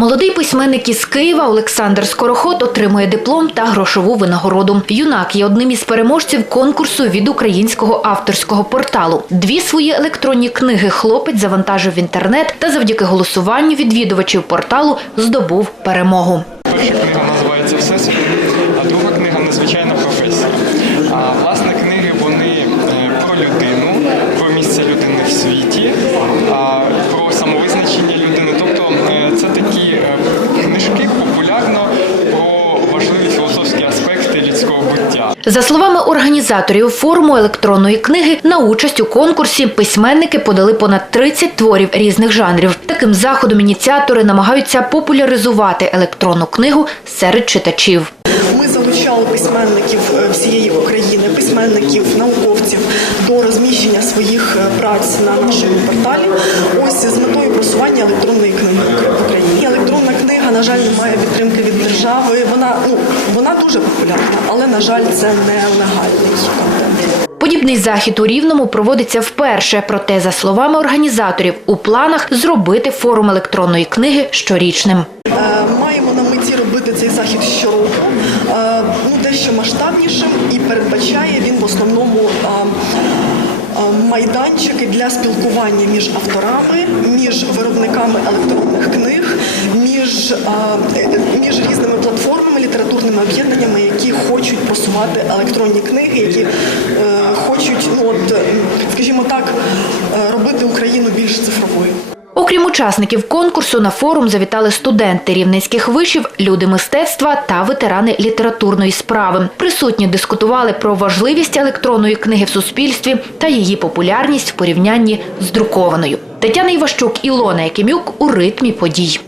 Молодий письменник із Києва Олександр Скороход отримує диплом та грошову винагороду. Юнак є одним із переможців конкурсу від українського авторського порталу. Дві свої електронні книги хлопець завантажив в інтернет та завдяки голосуванню відвідувачів порталу здобув перемогу. Перша книга називається Всесвіт, За словами організаторів форуму електронної книги, на участь у конкурсі письменники подали понад 30 творів різних жанрів. Таким заходом ініціатори намагаються популяризувати електронну книгу серед читачів. Ми залучали письменників е, всієї України, письменників, науковців до розміщення своїх е, праць на нашому порталі. Ось з метою просування електронної книги в Україні. Електронна книга, на жаль, не має підтримки від держави. Вона ну вона дуже популярна, але на жаль, це не легальний контент. Подібний захід у Рівному проводиться вперше. Проте, за словами організаторів, у планах зробити форум електронної книги щорічним. Е, Маємо на меті робити цей захід щороку, е, ну дещо масштабнішим і передбачає він в основному. Е, Майданчики для спілкування між авторами, між виробниками електронних книг, між, е, між різними платформами, літературними об'єднаннями, які хочуть просувати електронні книги, які е, хочуть, ну от, скажімо так, робити Україну більш цифровою. Окрім учасників конкурсу, на форум завітали студенти рівненських вишів, люди мистецтва та ветерани літературної справи. Присутні дискутували про важливість електронної книги в суспільстві та її популярність в порівнянні з друкованою. Тетяна Іващук, Ілона Якимюк у ритмі подій.